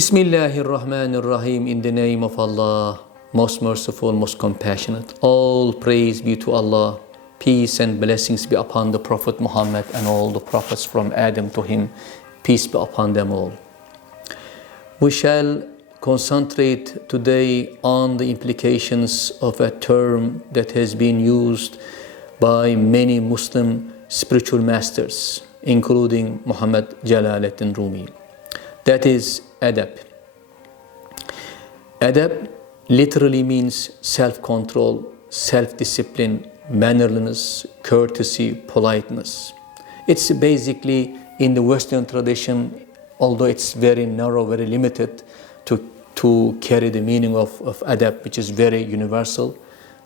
Bismillahirrahmanirrahim. In the name of Allah, most merciful, most compassionate. All praise be to Allah. Peace and blessings be upon the Prophet Muhammad and all the prophets from Adam to him. Peace be upon them all. We shall concentrate today on the implications of a term that has been used by many Muslim spiritual masters, including Muhammad Jalaluddin Rumi. That is adab. Adab literally means self-control, self-discipline, mannerliness, courtesy, politeness. It's basically in the Western tradition, although it's very narrow, very limited to carry the meaning of adab, which is very universal,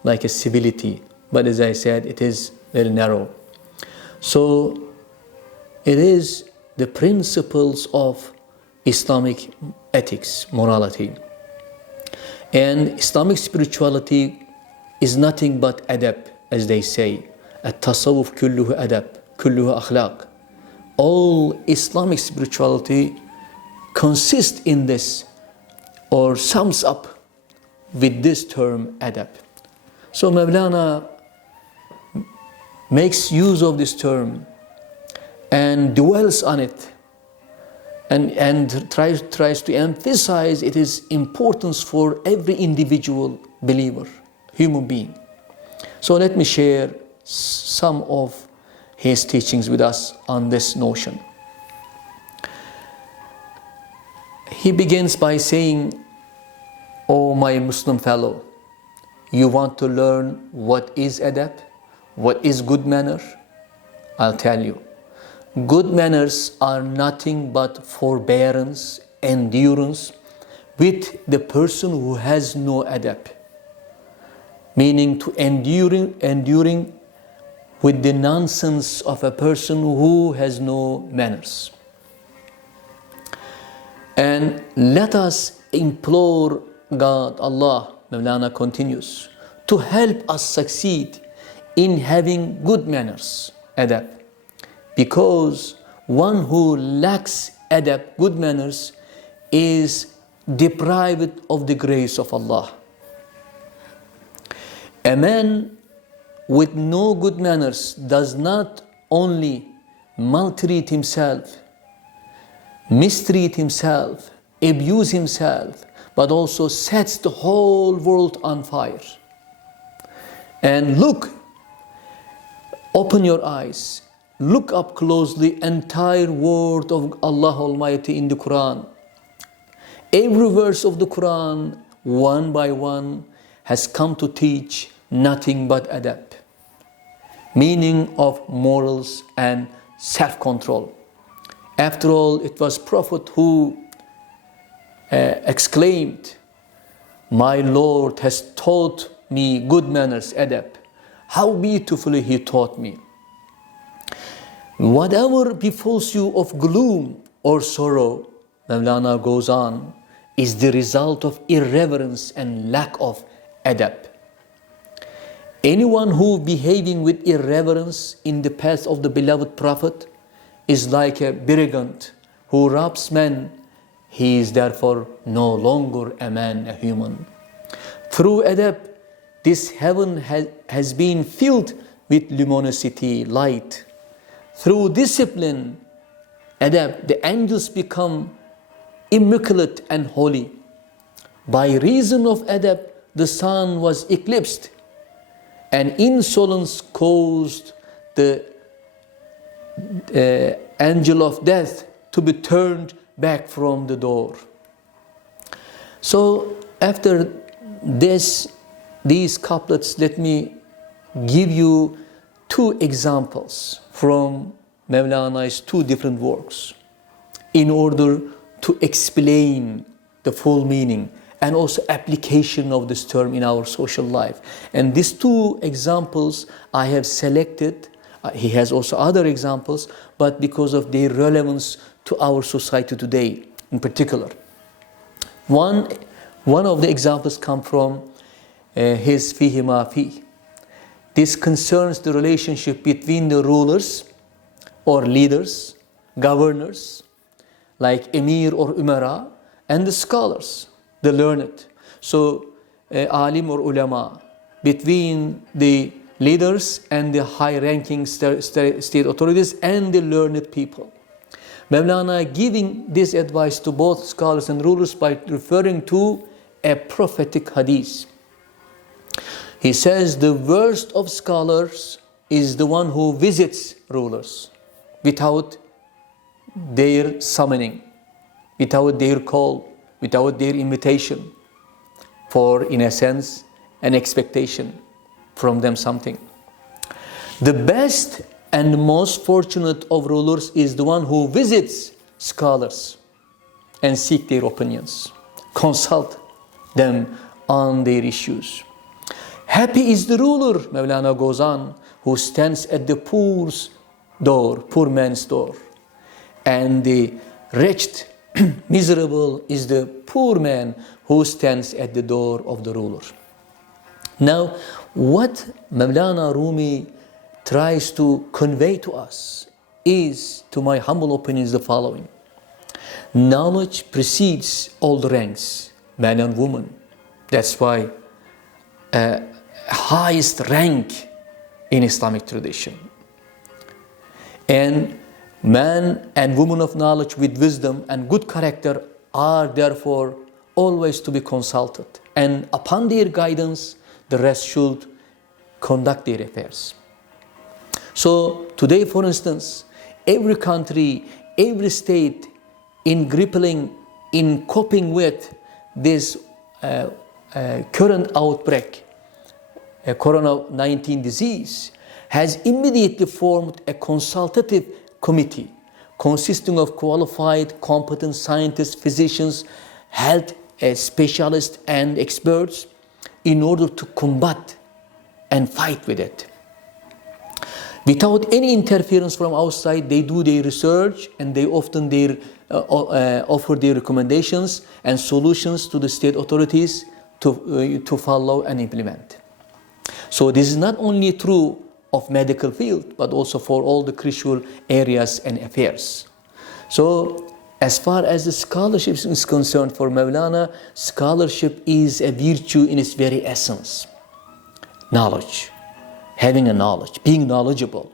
like a civility. But as I said, it is very narrow. So it is the principles of Islamic ethics, morality. And Islamic spirituality is nothing but adab, as they say. At-tasawwuf kulluhu adab, kulluhu akhlaq. All Islamic spirituality consists in this, or sums up with this term adab. So Mawlana makes use of this term and dwells on it and tries to emphasize its importance for every individual believer, human being. So let me share some of his teachings with us on this notion. He begins by saying, "O my Muslim fellow, you want to learn what is adab, what is good manner? I'll tell you. Good manners are nothing but forbearance, endurance with the person who has no adab. Meaning to enduring with the nonsense of a person who has no manners. And let us implore God, Allah," Mawlana continues, "to help us succeed in having good manners, adab. Because one who lacks adab, good manners, is deprived of the grace of Allah. A man with no good manners does not only maltreat himself, mistreat himself, abuse himself, but also sets the whole world on fire. And look, open your eyes, look up closely, entire word of Allah Almighty in the Quran. Every verse of the Quran, one by one, has come to teach nothing but adab, meaning of morals and self-control. After all, it was Prophet who exclaimed, 'My Lord has taught me good manners, adab. How beautifully He taught me.' Whatever befalls you of gloom or sorrow," Mawlana goes on, "is the result of irreverence and lack of adab. Anyone who behaving with irreverence in the path of the beloved Prophet is like a brigand who robs men. He is therefore no longer a man, a human. Through adab, this heaven has been filled with luminosity, light. Through discipline, adab, the angels become immaculate and holy. By reason of adab, the sun was eclipsed, and insolence caused the angel of death to be turned back from the door." So after these couplets, let me give you two examples from Mawlana's two different works in order to explain the full meaning and also application of this term in our social life. And these two examples I have selected. He has also other examples, but because of their relevance to our society today in particular. One of the examples come from his Fihi Ma Fi. This concerns the relationship between the rulers or leaders, governors, like Emir or Umara, and the scholars, the learned. So, alim or ulama, between the leaders and the high-ranking state authorities and the learned people. Mawlana giving this advice to both scholars and rulers by referring to a prophetic hadith. He says the worst of scholars is the one who visits rulers without their summoning, without their call, without their invitation, for, in a sense, an expectation from them something. The best and most fortunate of rulers is the one who visits scholars and seek their opinions, consult them on their issues. Happy is the ruler, Mawlana goes on, who stands at the poor man's door. And the wretched, miserable is the poor man who stands at the door of the ruler. Now, what Mawlana Rumi tries to convey to us is, to my humble opinion, is the following. Knowledge precedes all the ranks, man and woman. That's why highest rank in Islamic tradition. And man and woman of knowledge with wisdom and good character are therefore always to be consulted. And upon their guidance, the rest should conduct their affairs. So today, for instance, every country, every state in grappling, in coping with this current outbreak, a Corona-19 disease, has immediately formed a consultative committee consisting of qualified, competent scientists, physicians, health specialists and experts in order to combat and fight with it. Without any interference from outside, they do their research and they often offer their recommendations and solutions to the state authorities to follow and implement. So this is not only true of medical field, but also for all the crucial areas and affairs. So as far as the scholarship is concerned for Mawlana, scholarship is a virtue in its very essence. Knowledge, having a knowledge, being knowledgeable.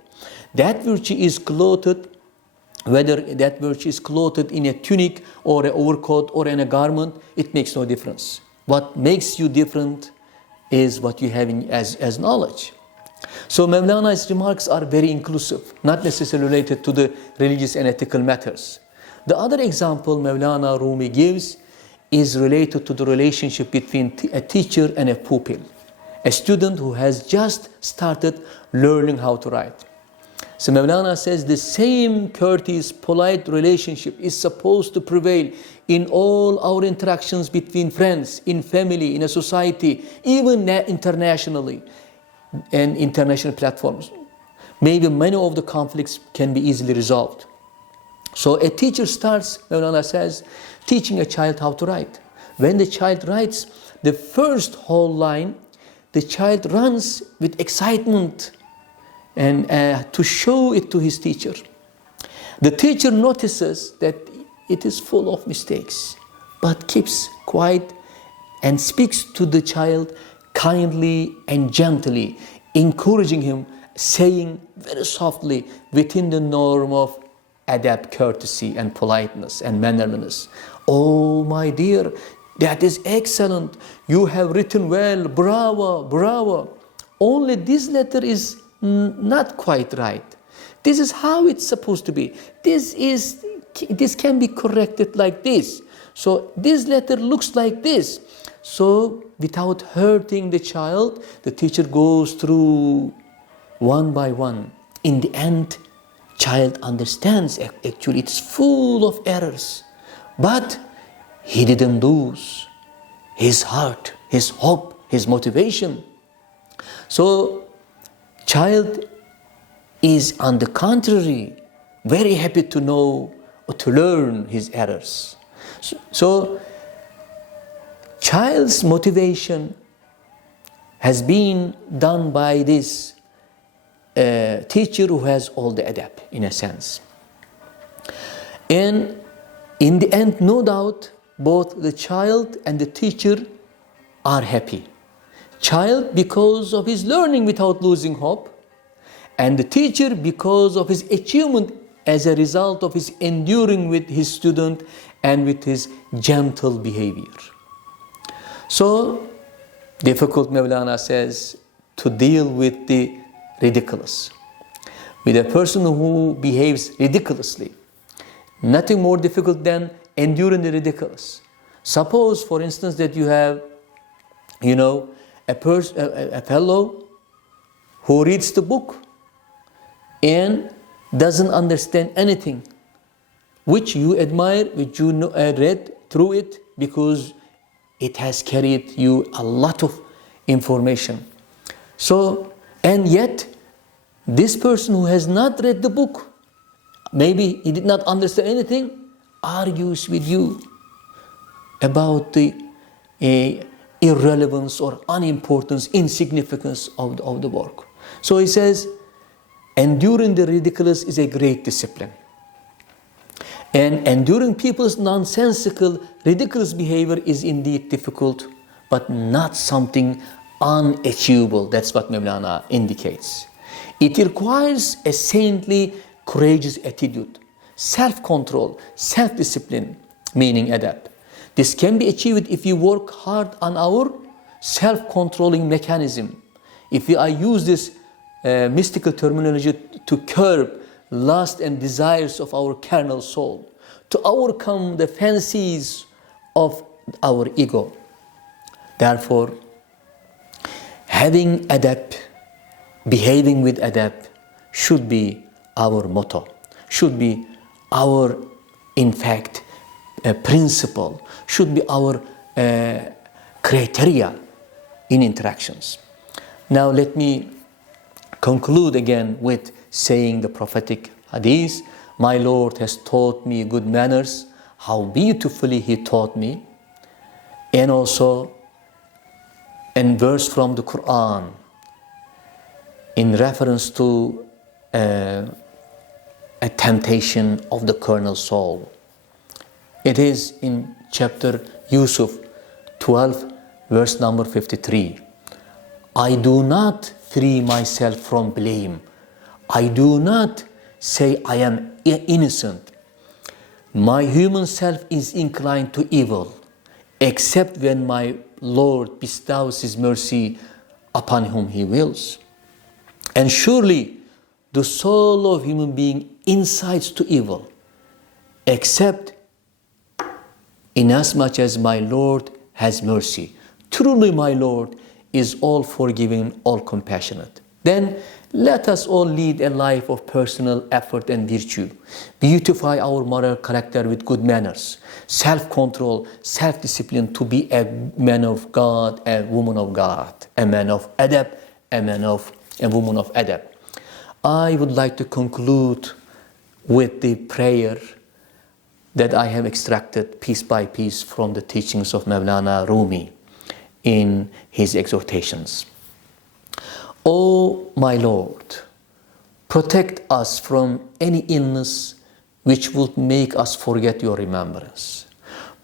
That virtue is clothed, whether that virtue is clothed in a tunic or an overcoat or in a garment, it makes no difference. What makes you different is what you have as knowledge. So Mawlana's remarks are very inclusive, not necessarily related to the religious and ethical matters. The other example Mawlana Rumi gives is related to the relationship between a teacher and a pupil, a student who has just started learning how to write. So Mawlana says the same courteous, polite relationship is supposed to prevail in all our interactions between friends, in family, in a society, even internationally and international platforms. Maybe many of the conflicts can be easily resolved. So a teacher starts, Mawlana says, teaching a child how to write. When the child writes the first whole line, the child runs with excitement and to show it to his teacher. The teacher notices that it is full of mistakes, but keeps quiet and speaks to the child kindly and gently, encouraging him, saying very softly within the norm of adab, courtesy and politeness and mannerliness, "Oh my dear, that is excellent. You have written well. Bravo, bravo. Only this letter is not quite right. This is how it's supposed to be. This can be corrected like this. So this letter looks like this." So without hurting the child, the teacher goes through one by one. In the end, child understands actually it's full of errors, but he didn't lose his heart, his hope, his motivation. So child is, on the contrary, very happy to know or to learn his errors. So child's motivation has been done by this teacher who has all the adab, in a sense. And in the end, no doubt, both the child and the teacher are happy. Child because of his learning without losing hope, and the teacher because of his achievement as a result of his enduring with his student and with his gentle behavior. So, difficult, Mawlana says, to deal with the ridiculous. With a person who behaves ridiculously, nothing more difficult than enduring the ridiculous. Suppose, for instance, that you have, a fellow who reads the book and doesn't understand anything, which you admire, which you read through it because it has carried you a lot of information. So, and yet, this person who has not read the book, maybe he did not understand anything, argues with you about the irrelevance or unimportance, insignificance of the work. So he says, enduring the ridiculous is a great discipline. And enduring people's nonsensical, ridiculous behavior is indeed difficult, but not something unachievable. That's what Mawlana indicates. It requires a saintly, courageous attitude, self-control, self-discipline, meaning adab. This can be achieved if we work hard on our self-controlling mechanism. If I use this mystical terminology to curb lust and desires of our carnal soul, to overcome the fancies of our ego. Therefore, having adab, behaving with adab should be our motto, should be our, in fact, principle, should be our criteria in interactions. Now let me conclude again with saying the prophetic hadith. My Lord has taught me good manners, how beautifully He taught me. And also a verse from the Quran in reference to a temptation of the carnal soul. It is in chapter Yusuf 12, verse number 53. I do not free myself from blame. I do not say I am innocent. My human self is inclined to evil, except when my Lord bestows His mercy upon whom He wills. And surely the soul of human being incites to evil, except inasmuch as my Lord has mercy. Truly my Lord is all forgiving, all compassionate. Then let us all lead a life of personal effort and virtue. Beautify our moral character with good manners, self-control, self-discipline, to be a man of God, a woman of God, a man of adab, a woman of adab. I would like to conclude with the prayer that I have extracted piece by piece from the teachings of Mawlana Rumi in his exhortations. O my Lord, protect us from any illness which would make us forget your remembrance.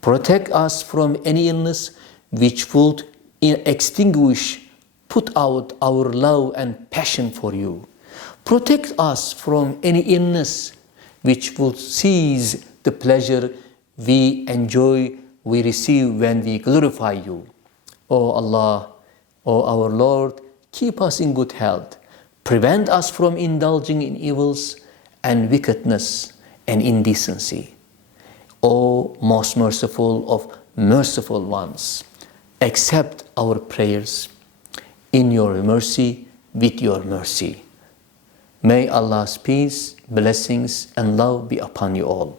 Protect us from any illness which would extinguish, put out our love and passion for you. Protect us from any illness which would seize the pleasure we enjoy, we receive when we glorify you. O Allah, O our Lord, keep us in good health. Prevent us from indulging in evils and wickedness and indecency. O most merciful of merciful ones, accept our prayers in your mercy, with your mercy. May Allah's peace, blessings, and love be upon you all.